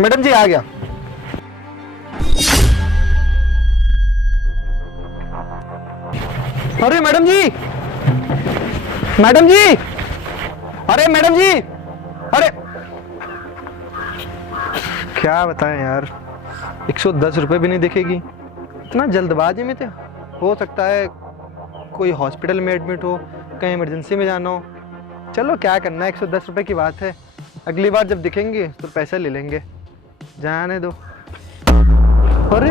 Madam जी आ गया। अरे madam जी, madam जी, अरे मैडम जी, अरे क्या बताएं यार, 110 रुपए भी नहीं दिखेगी। इतना जल्दबाजी में थे। हो सकता है कोई हॉस्पिटल में एडमिट हो, कहीं इमरजेंसी में जाना हो। चलो क्या करना है, 110 रुपए की बात है। अगली बार जब दिखेंगे तो पैसे ले लेंगे, जाने दो। अरे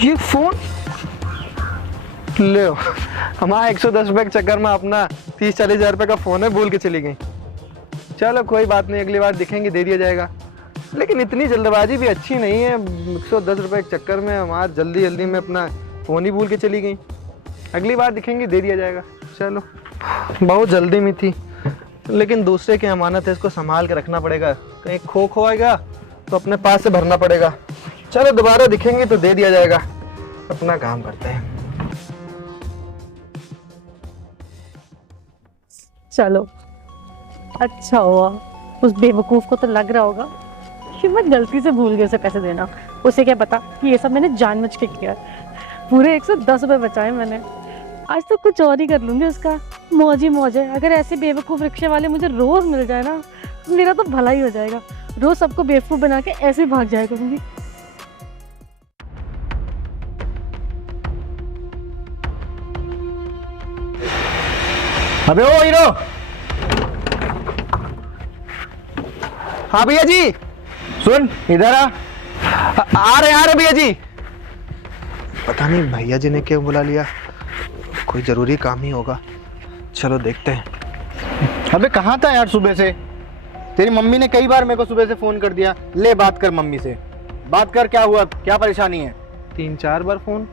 ये फोन ले, हमारा 110 रुपए के चक्कर में अपना 30-40 हजार रुपए का फोन है भूल के चली गई। चलो कोई बात नहीं, अगली बार दिखेंगे दे दिया जाएगा। लेकिन इतनी जल्दबाजी भी अच्छी नहीं है। 110 रुपए के चक्कर में हमारा जल्दी जल्दी में अपना फ़ोन ही भूल के चली गई। अगली बार दिखेंगे दे दिया जाएगा। चलो बहुत जल्दी में थी, लेकिन दूसरे की अमानत है, इसको संभाल के रखना पड़ेगा। कहीं खो आएगा तो अपने पास से भरना पड़ेगा। चलो दोबारा दिखेंगे तो दे दिया जाएगा। अपना काम करते हैं। चलो अच्छा हुआ, उस बेवकूफ को तो लग रहा होगा कि मैं गलती से भूल गई उसे पैसे देना। उसे क्या पता कि ये सब मैंने जानबूझ के किया। पूरे 110 रुपए बचाए मैंने। आज तो कुछ और ही कर लूंगी उसका। मौज ही मौज है। अगर ऐसे बेवकूफ रिक्शे वाले मुझे रोज मिल जाए ना, मेरा तो भला ही हो जाएगा। रोज सबको बेवकूफ बना के ऐसे भाग जाया करूंगी। अबे ओ हीरो। हाँ भैया जी, सुन इधर आ रहे भैया जी। पता नहीं भैया जी ने क्यों बुला लिया, कोई जरूरी काम ही होगा। चलो देखते हैं। अबे कहाँ था यार सुबह से? तेरी मम्मी ने कई बार मेरे को सुबह से फोन कर दिया। ले बात कर मम्मी से, बात कर। क्या हुआ, क्या परेशानी है? 3-4 बार फोन।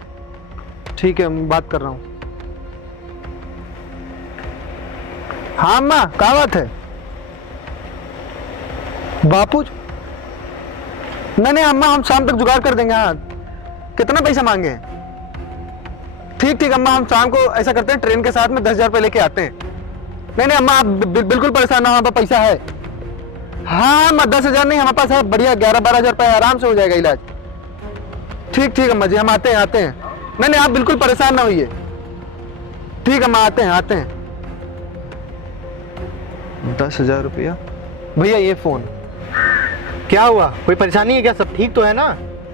ठीक है मैं बात कर रहा हूँ। हाँ अम्मा, क्या बात है? बापू नहीं अम्मा, हम शाम तक जुगाड़ कर देंगे। हाँ कितना पैसा मांगे? ठीक अम्मा, हम शाम को ऐसा करते हैं, ट्रेन के साथ में 10,000 रुपये लेके आते हैं। नहीं अम्मा आप बिल्कुल परेशान ना हो, हमारे पास पैसा है। हाँ अम्मा 10,000 नहीं, हमारे पास है बढ़िया 11-12 हजार रुपये, आराम से हो जाएगा इलाज। ठीक अम्मा जी, हम आते हैं। नहीं आप बिल्कुल परेशान ना होइए। ठीक अम्मा, आते हैं। 10,000 रुपया भैया, ये फोन। क्या हुआ, कोई परेशानी है क्या? सब ठीक तो है ना?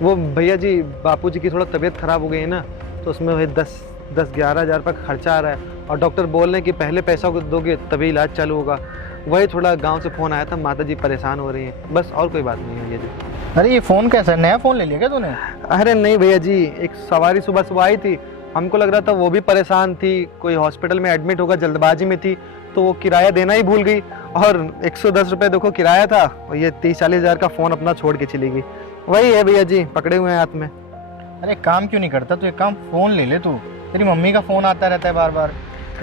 वो भैया जी बापूजी की थोड़ा तबीयत खराब हो गई है ना, तो उसमें वही 10-11 हजार रुपये का खर्चा आ रहा है। और डॉक्टर बोल रहे हैं कि पहले पैसा को दोगे तभी इलाज चालू होगा। वही थोड़ा गांव से फ़ोन आया था, माता जी परेशान हो रही हैं, बस और कोई बात नहीं है भैया जी। अरे ये फ़ोन कैसा है, नया फ़ोन ले लिया क्या तूने? अरे नहीं भैया जी, एक सवारी सुबह आई थी, हमको लग रहा था वो भी परेशान थी, कोई हॉस्पिटल में एडमिट होगा, जल्दबाजी में थी, तो वो किराया देना ही भूल गई। और 110 रुपये देखो किराया था, और ये 30-40 हजार का फ़ोन अपना छोड़ के चली गई। वही है भैया जी, पकड़े हुए हैं हाथ में। अरे काम क्यों नहीं करता तू? एक काम, फ़ोन ले ले तू। तेरी मम्मी का फ़ोन आता रहता है बार बार।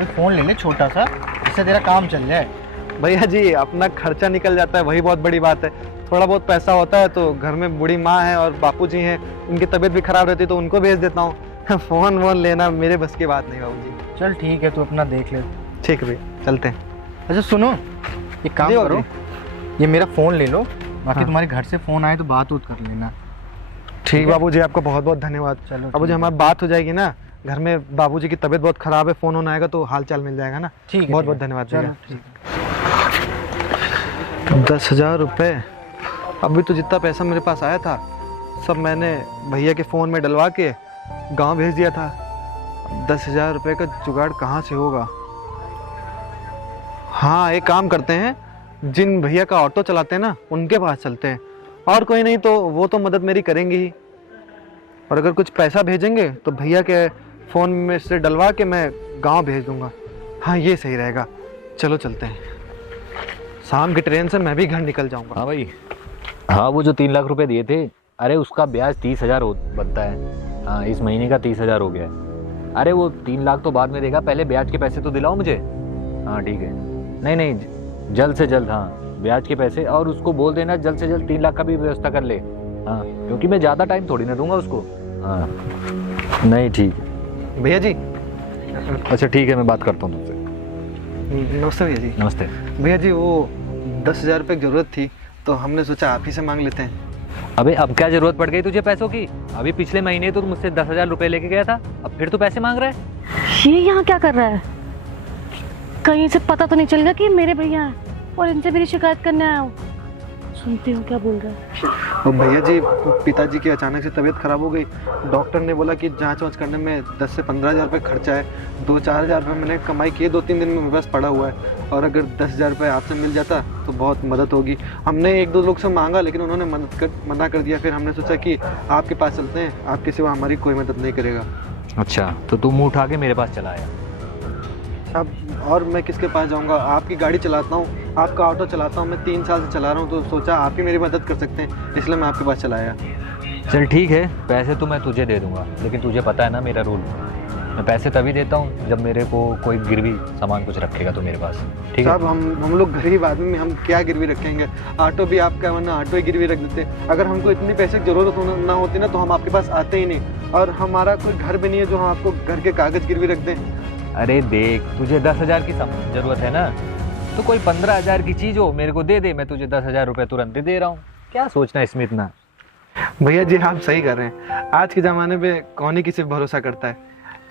एक फ़ोन ले ले छोटा सा, जिससे तेरा काम चल जाए। भैया जी अपना खर्चा निकल जाता है, वही बहुत बड़ी बात है। थोड़ा बहुत पैसा होता है तो घर में बूढ़ी माँ है और बापूजी हैं, उनकी तबीयत भी खराब रहती है तो उनको भेज देता हूँ। फ़ोन लेना मेरे बस की बात नहीं बाबूजी। चल ठीक है, तू अपना देख ले। ठीक है भैया, चलते हैं। अच्छा सुनो, एक काम करो, ये मेरा फ़ोन ले लो, बाकी हाँ। तुम्हारे घर से फ़ोन आए तो बात कर लेना। ठीक बाबूजी, आपका बहुत बहुत धन्यवाद। चलो बाबूजी हमारी बात हो जाएगी ना, घर में बाबूजी की तबीयत बहुत खराब है, फ़ोन आएगा तो हाल चाल मिल जाएगा ना। ठीक है, बहुत बहुत धन्यवाद भैया। ठीक। 10,000 रुपये, अभी तो जितना पैसा मेरे पास आया था सब मैंने भैया के फ़ोन में डलवा के गांव भेज दिया था। 10,000 रुपये का जुगाड़ कहाँ से होगा? हाँ एक काम करते हैं, जिन भैया का ऑटो चलाते हैं ना उनके पास चलते हैं, और कोई नहीं तो वो तो मदद मेरी करेंगे ही। और अगर कुछ पैसा भेजेंगे तो भैया के फ़ोन में से डलवा के मैं गांव भेज दूंगा। हाँ ये सही रहेगा, चलो चलते हैं। शाम की ट्रेन से मैं भी घर निकल जाऊंगा। हाँ भाई, हाँ वो जो 3 लाख रुपए दिए थे, अरे उसका ब्याज 30,000 बनता है। हाँ इस महीने का 30,000 हो गया है। अरे वो 3 लाख तो बाद में देगा, पहले ब्याज के पैसे तो दिलाओ मुझे। हाँ ठीक है, नहीं जल्द से जल्द, हाँ ब्याज के पैसे। और उसको बोल देना जल्द से जल्द 3 लाख का भी व्यवस्था कर ले। हाँ क्योंकि मैं ज़्यादा टाइम थोड़ी ना दूंगा उसको। हाँ नहीं ठीक है भैया जी अच्छा ठीक है, मैं बात करता हूँ तुमसे। नमस्ते भैया जी। नमस्ते। भैया जी वो 10,000 रुपये की ज़रूरत थी, तो हमने सोचा आप ही से मांग लेते हैं। अबे अब क्या जरूरत पड़ गई तुझे पैसों की? अभी पिछले महीने तो मुझसे 10,000 रुपए लेके गया था, अब फिर तू पैसे मांग रहा है? ये यहाँ क्या कर रहा है? कहीं से पता तो नहीं चल गया कि ये मेरे भैया हैं और इनसे मेरी शिकायत करने आया हूँ? सुनती हूँ क्या बोल रहा है। तो भैया जी पिताजी की अचानक से तबीयत खराब हो गई। डॉक्टर ने बोला कि जांच वाँच करने में 10 से 15,000 रुपये खर्चा है। 2-4 हज़ार रुपये मैंने कमाई किए 2-3 दिन में मेरे पास पड़ा हुआ है, और अगर 10,000 रुपये आपसे मिल जाता तो बहुत मदद होगी। हमने 1-2 लोग से मांगा, लेकिन उन्होंने मना कर दिया। फिर हमने सोचा कि आपके पास चलते हैं, आपके सिवा हमारी कोई मदद नहीं करेगा। अच्छा, तो तू मुंह उठा के मेरे पास चला आया? अब और मैं किसके पास जाऊंगा? आपकी गाड़ी चलाता हूँ, आपका ऑटो चलाता हूँ, मैं 3 साल से चला रहा हूँ, तो सोचा आप ही मेरी मदद कर सकते हैं, इसलिए मैं आपके पास चला आया। चल ठीक है, पैसे तो मैं तुझे दे दूंगा, लेकिन तुझे पता है ना मेरा रूल, मैं पैसे तभी देता हूँ जब मेरे को कोई गिरवी सामान कुछ रखेगा तो मेरे पास, ठीक है? साहब हम लोग गरीब आदमी, हम क्या गिरवी रखेंगे? ऑटो भी आपका, वरना ऑटो ही गिरवी रख देते। अगर हमको इतनी पैसे की जरूरत ना होती ना, तो हम आपके पास आते ही नहीं। और हमारा कोई घर भी नहीं है जो हम आपको घर के कागज गिरवी रख दें। अरे देख, तुझे 10,000 की जरूरत है ना, तो कोई 15,000 की चीज हो मेरे को दे दे, मैं तुझे 10,000 रुपये तुरंत दे रहा हूँ। क्या सोचना इसमें इतना? भैया जी आप सही कर रहे हैं, आज के ज़माने में कौन ही किसी पर भरोसा करता है।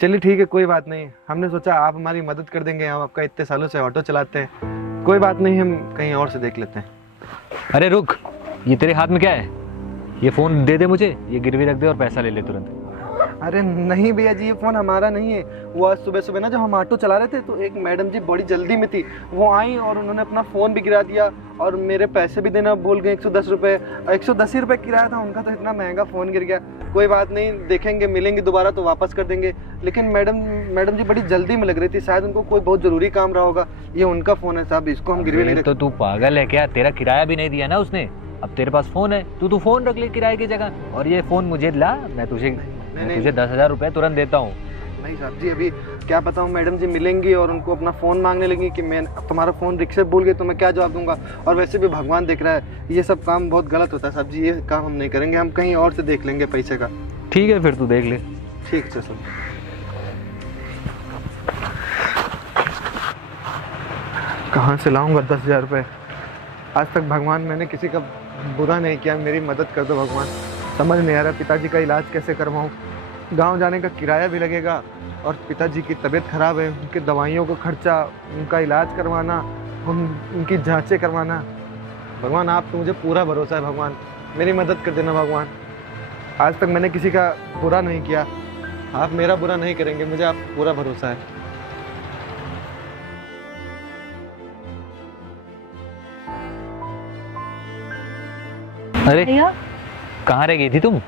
चलिए ठीक है, कोई बात नहीं। हमने सोचा आप हमारी मदद कर देंगे, हम आपका इतने सालों से ऑटो चलाते हैं। कोई बात नहीं, हम कहीं और से देख लेते हैं। अरे रुक, ये तेरे हाथ में क्या है? ये फ़ोन दे दे मुझे, ये गिरवी रख दे और पैसा ले ले तुरंत। अरे नहीं भैया जी, ये फ़ोन हमारा नहीं है। वो आज सुबह सुबह ना जब हम ऑटो चला रहे थे, तो एक मैडम जी बड़ी जल्दी में थी, वो आई और उन्होंने अपना फ़ोन भी गिरा दिया और मेरे पैसे भी देना भूल गए। 110 रुपये, 110 ही रुपये किराया था उनका, तो इतना महंगा फ़ोन गिर गया। कोई बात नहीं, देखेंगे, मिलेंगे दोबारा तो वापस कर देंगे। लेकिन मैडम जी बड़ी जल्दी में लग रही थी, शायद उनको कोई बहुत ज़रूरी काम रहा होगा। ये उनका फ़ोन है साहब, इसको हम गिरवी नहीं रख। तो तू पागल है क्या? तेरा किराया भी नहीं दिया ना उसने, अब तेरे पास फ़ोन है, तू फ़ोन रख ले किराए की जगह, और ये फ़ोन मुझे ला, मैं तुझे 10,000 रुपये तुरंत देता हूँ। नहीं साहब जी, अभी क्या बताऊँ, मैडम जी मिलेंगी और उनको अपना फ़ोन मांगने लगी कि मैं तुम्हारा फ़ोन रिक्शे भूल गए, तो मैं क्या जवाब दूंगा? और वैसे भी भगवान देख रहा है, ये सब काम बहुत गलत होता है साहब जी, ये काम हम नहीं करेंगे, हम कहीं और से देख लेंगे पैसे का। ठीक है फिर तू देख ले। ठीक है सर। कहाँ से लाऊंगा 10,000 रुपये? आज तक भगवान मैंने किसी का बुरा नहीं किया, मेरी मदद कर दो भगवान। समझ नहीं आ रहा पिताजी का इलाज कैसे करवाऊँ। गांव जाने का किराया भी लगेगा, और पिताजी की तबीयत खराब है, उनकी दवाइयों का खर्चा, उनका इलाज करवाना, उनकी जांचें करवाना। भगवान आप तो, मुझे पूरा भरोसा है भगवान, मेरी मदद कर देना भगवान। आज तक मैंने किसी का बुरा नहीं किया, आप मेरा बुरा नहीं करेंगे, मुझे आप पूरा भरोसा है। अरे भैया कहाँ रह गई थी तुम?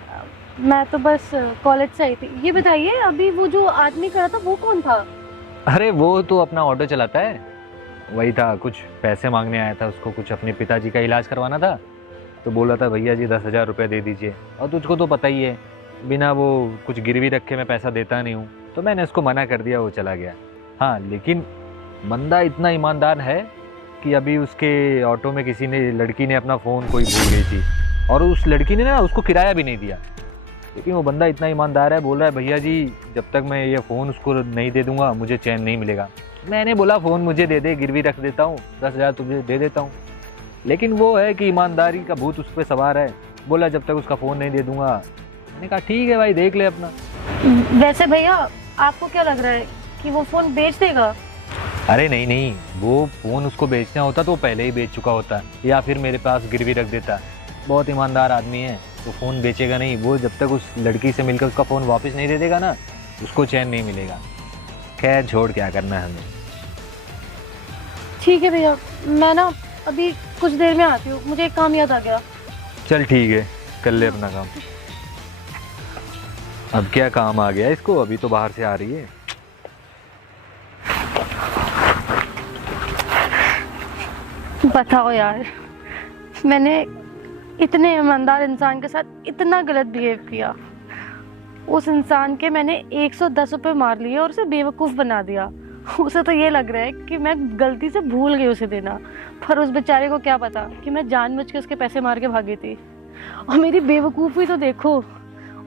मैं तो बस कॉलेज से आई थी। ये बताइए, अभी वो जो आदमी खड़ा था वो कौन था? अरे वो तो अपना ऑटो चलाता है, वही था, कुछ पैसे मांगने आया था, उसको कुछ अपने पिताजी का इलाज करवाना था, तो बोला था भैया जी 10,000 रुपये दे दीजिए, और तुझको तो पता ही है बिना वो कुछ गिरवी रखे मैं पैसा देता नहीं हूँ, तो मैंने उसको मना कर दिया, वो चला गया। हाँ लेकिन बंदा इतना ईमानदार है कि अभी उसके ऑटो में किसी ने, लड़की ने अपना फ़ोन कोई भूल गई थी, और उस लड़की ने ना उसको किराया भी नहीं दिया, लेकिन वो बंदा इतना ईमानदार है, बोल रहा है भैया जी जब तक मैं ये फ़ोन उसको नहीं दे दूंगा मुझे चैन नहीं मिलेगा। मैंने बोला फ़ोन मुझे दे दे, गिरवी रख देता हूँ, 10,000 तुझे दे देता हूँ, लेकिन वो है कि ईमानदारी का भूत उस पर सवार है, बोला जब तक उसका फ़ोन नहीं दे दूंगा। मैंने कहा ठीक है भाई, देख ले अपना। वैसे भैया आपको क्या लग रहा है कि वो फ़ोन बेच देगा? अरे नहीं नहीं, वो फ़ोन उसको बेचना होता तो पहले ही बेच चुका होता, या फिर मेरे पास गिरवी रख देता। बहुत ईमानदार आदमी है, वो फ़ोन बेचेगा नहीं, वो जब तक उस लड़की से मिलकर उसका फ़ोन वापस नहीं दे देगा ना, उसको चैन नहीं मिलेगा। खैर छोड़, क्या करना है हमें। ठीक है भैया, मैं ना अभी कुछ देर में आती हूँ, मुझे एक काम याद आ गया। चल ठीक है, कर ले अपना काम। अब क्या काम आ गया इसको, अभी तो बाहर से आ रही है। बताओ यार, मैंने इतने ईमानदार इंसान के साथ इतना गलत बिहेव किया, उस इंसान के मैंने 110 रुपये मार लिए और उसे बेवकूफ़ बना दिया। उसे तो ये लग रहा है कि मैं गलती से भूल गई उसे देना, पर उस बेचारे को क्या पता कि मैं जानबूझ के उसके पैसे मार के भागी थी। और मेरी बेवकूफ़ी तो देखो,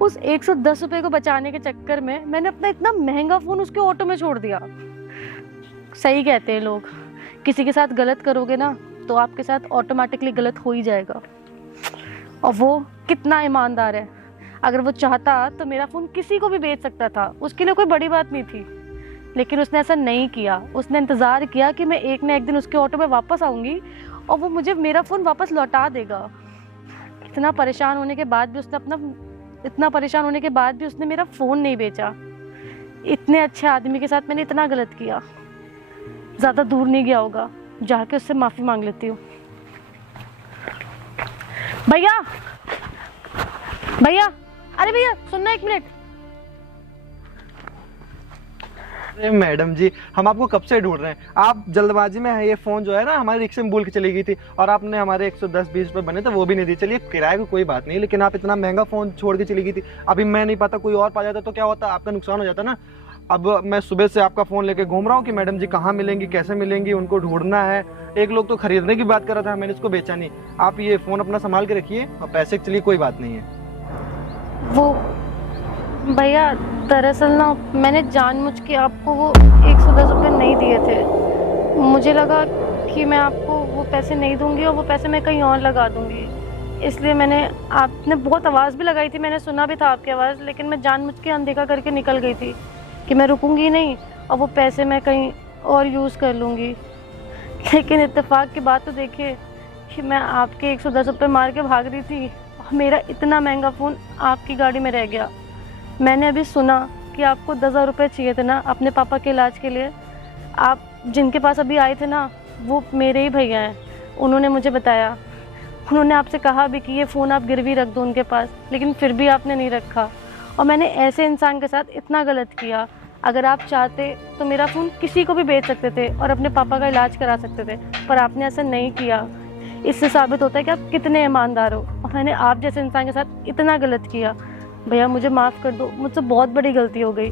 उस 110 रुपए को बचाने के चक्कर में मैंने अपना इतना महंगा फोन उसके ऑटो में छोड़ दिया। सही कहते हैं लोग, किसी के साथ गलत करोगे ना तो आपके साथ ऑटोमेटिकली गलत हो ही जाएगा। और वो कितना ईमानदार है, अगर वो चाहता तो मेरा फ़ोन किसी को भी बेच सकता था, उसके लिए कोई बड़ी बात नहीं थी। लेकिन उसने ऐसा नहीं किया, उसने इंतज़ार किया कि मैं एक ना एक दिन उसके ऑटो में वापस आऊँगी और वो मुझे मेरा फ़ोन वापस लौटा देगा। इतना परेशान होने के बाद भी उसने मेरा फ़ोन नहीं बेचा। इतने अच्छे आदमी के साथ मैंने इतना गलत किया। ज़्यादा दूर नहीं गया होगा, जाके उससे माफ़ी मांग लेती हूँ। भैया भैया, अरे भैया सुनना, 1 मिनट। अरे मैडम जी, हम आपको कब से ढूंढ रहे हैं। आप जल्दबाजी में ये फ़ोन जो है ना हमारे रिक्शे में भूल के चली गई थी और आपने हमारे 110-20 रुपये बने थे वो भी नहीं दी। चलिए किराए को कोई बात नहीं, लेकिन आप इतना महंगा फ़ोन छोड़ के चली गई थी। अभी मैं नहीं पाता, कोई और पा जाता तो क्या होता, आपका नुकसान हो जाता ना। अब मैं सुबह से आपका फ़ोन लेके घूम रहा हूँ कि मैडम जी कहाँ मिलेंगी, कैसे मिलेंगी, उनको ढूंढना है। एक लोग तो खरीदने की बात कर रहा था, मैंने इसको बेचा नहीं। आप ये फ़ोन अपना संभाल के रखिए और पैसे के लिए कोई बात नहीं है। वो भैया दरअसल ना मैंने जानबूझ के आपको वो 110 रुपये नहीं दिए थे। मुझे लगा कि मैं आपको वो पैसे नहीं दूंगी और वो पैसे मैं कहीं और लगा दूंगी, इसलिए आपने बहुत आवाज़ भी लगाई थी, मैंने सुना भी था आपकी आवाज़, लेकिन मैं जानबूझ के अनदेखा करके निकल गई थी कि मैं रुकूंगी नहीं और वो पैसे मैं कहीं और यूज़ कर लूँगी। लेकिन इत्तेफाक की बात तो देखिए कि मैं आपके 110 रुपये मार के भाग रही थी और मेरा इतना महंगा फ़ोन आपकी गाड़ी में रह गया। मैंने अभी सुना कि आपको 10,000 रुपये चाहिए थे ना अपने पापा के इलाज के लिए। आप जिनके पास अभी आए थे ना वो मेरे ही भैया हैं, उन्होंने मुझे बताया। उन्होंने आपसे कहा भी कि ये फ़ोन आप गिरवी रख दो उनके पास, लेकिन फिर भी आपने नहीं रखा और मैंने ऐसे इंसान के साथ इतना गलत किया। अगर आप चाहते तो मेरा फ़ोन किसी को भी बेच सकते थे और अपने पापा का इलाज करा सकते थे, पर आपने ऐसा नहीं किया। इससे साबित होता है कि आप कितने ईमानदार हो और मैंने आप जैसे इंसान के साथ इतना गलत किया। भैया मुझे माफ़ कर दो, मुझसे बहुत बड़ी गलती हो गई।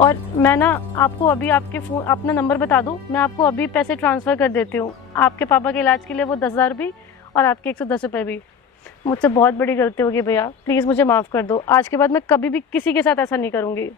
और मैं ना आपको अभी आपके फ़ोन अपना नंबर बता दूँ, मैं आपको अभी पैसे ट्रांसफ़र कर देती हूँ आपके पापा के इलाज के लिए, वो 10,000 भी और आपके 110 रुपये भी। मुझसे बहुत बड़ी गलती होगी भैया, प्लीज़ मुझे माफ़ कर दो। आज के बाद मैं कभी भी किसी के साथ ऐसा नहीं करूँगी।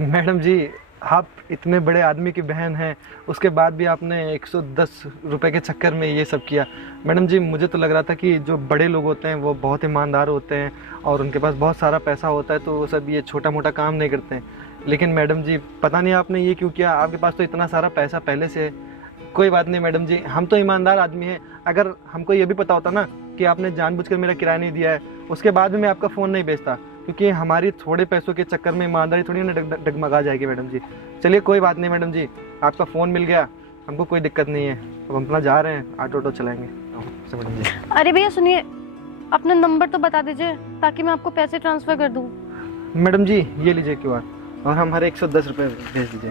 मैडम जी, आप इतने बड़े आदमी की बहन हैं, उसके बाद भी आपने 110 रुपए के चक्कर में ये सब किया। मैडम जी, मुझे तो लग रहा था कि जो बड़े लोग होते हैं वो बहुत ईमानदार होते हैं और उनके पास बहुत सारा पैसा होता है, तो वो सब ये छोटा मोटा काम नहीं करते हैं। लेकिन मैडम जी, पता नहीं आपने ये क्यों किया। आपके पास तो इतना सारा पैसा पहले से है। कोई बात नहीं मैडम जी, हम तो ईमानदार आदमी हैं। अगर हमको ये भी पता होता ना कि आपने जानबूझकर मेरा किराया नहीं दिया है, उसके बाद भी मैं आपका फ़ोन नहीं बेचता, क्योंकि हमारी थोड़े पैसों के चक्कर में ईमानदारी थोड़ी ना डगमगा जाएगी मैडम जी। चलिए कोई बात नहीं मैडम जी, आपका फ़ोन मिल गया, हमको कोई दिक्कत नहीं है। अब हम अपना जा रहे हैं, ऑटो चलाएंगे। मैडम जी, अरे भैया सुनिए, अपना नंबर तो बता दीजिए ताकि मैं आपको पैसे ट्रांसफ़र कर दूँ। मैडम जी ये लीजिए QR और हमारे 110 रुपये भेज दीजिए।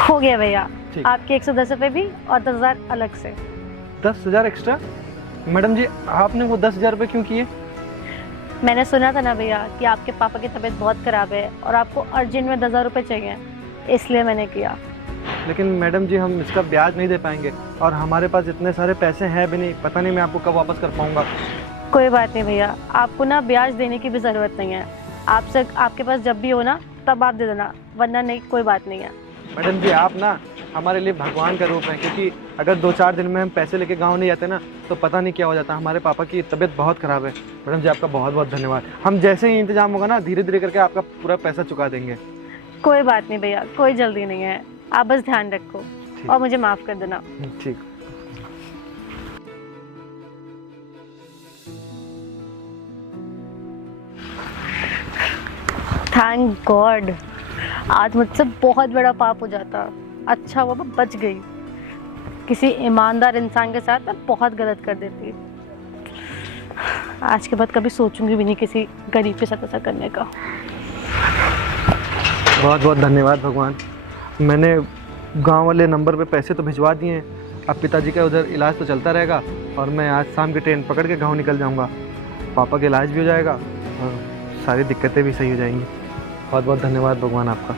हो गया भैया, ठीक। आपके 110 रुपये भी और 10,000 अलग से। 10,000 एक्स्ट्रा? मैडम जी आपने वो 10,000 रुपये क्यों किए? मैंने सुना था ना भैया कि आपके पापा की तबीयत बहुत ख़राब है और आपको अर्जेंट में 10,000 रुपये चाहिए, इसलिए मैंने किया। लेकिन मैडम जी हम इसका ब्याज नहीं दे पाएंगे और हमारे पास इतने सारे पैसे हैं भी नहीं, पता नहीं मैं आपको कब वापस कर पाऊंगा। कोई बात नहीं भैया, आपको ना ब्याज देने की भी ज़रूरत नहीं है। आपके पास जब भी हो ना तब आप दे देना, वरना नहीं, कोई बात नहीं है। मैडम जी आप ना हमारे लिए भगवान का रूप है, क्योंकि अगर 2-4 दिन में हम पैसे लेके गांव नहीं जाते ना तो पता नहीं क्या हो जाता। हमारे पापा की तबीयत बहुत ख़राब है। मैडम जी आपका बहुत बहुत धन्यवाद। हम जैसे ही इंतजाम होगा ना धीरे धीरे करके आपका पूरा पैसा चुका देंगे। कोई बात नहीं भैया, कोई जल्दी नहीं है, आप बस ध्यान रखो और मुझे माफ़ कर देना। ठीक। थैंक गॉड, आज मुझसे बहुत बड़ा पाप हो जाता। अच्छा हुआ मैं बच गई। किसी ईमानदार इंसान के साथ मैं बहुत गलत कर देती। आज के बाद कभी सोचूंगी भी नहीं किसी गरीब के साथ ऐसा करने का। बहुत बहुत धन्यवाद भगवान। मैंने गांव वाले नंबर पे पैसे तो भिजवा दिए हैं। अब पिताजी का उधर इलाज तो चलता रहेगा और मैं आज शाम की ट्रेन पकड़ के गांव निकल जाऊंगा। पापा का इलाज भी हो जाएगा और सारी दिक्कतें भी सही हो जाएंगी। बहुत बहुत धन्यवाद भगवान आपका।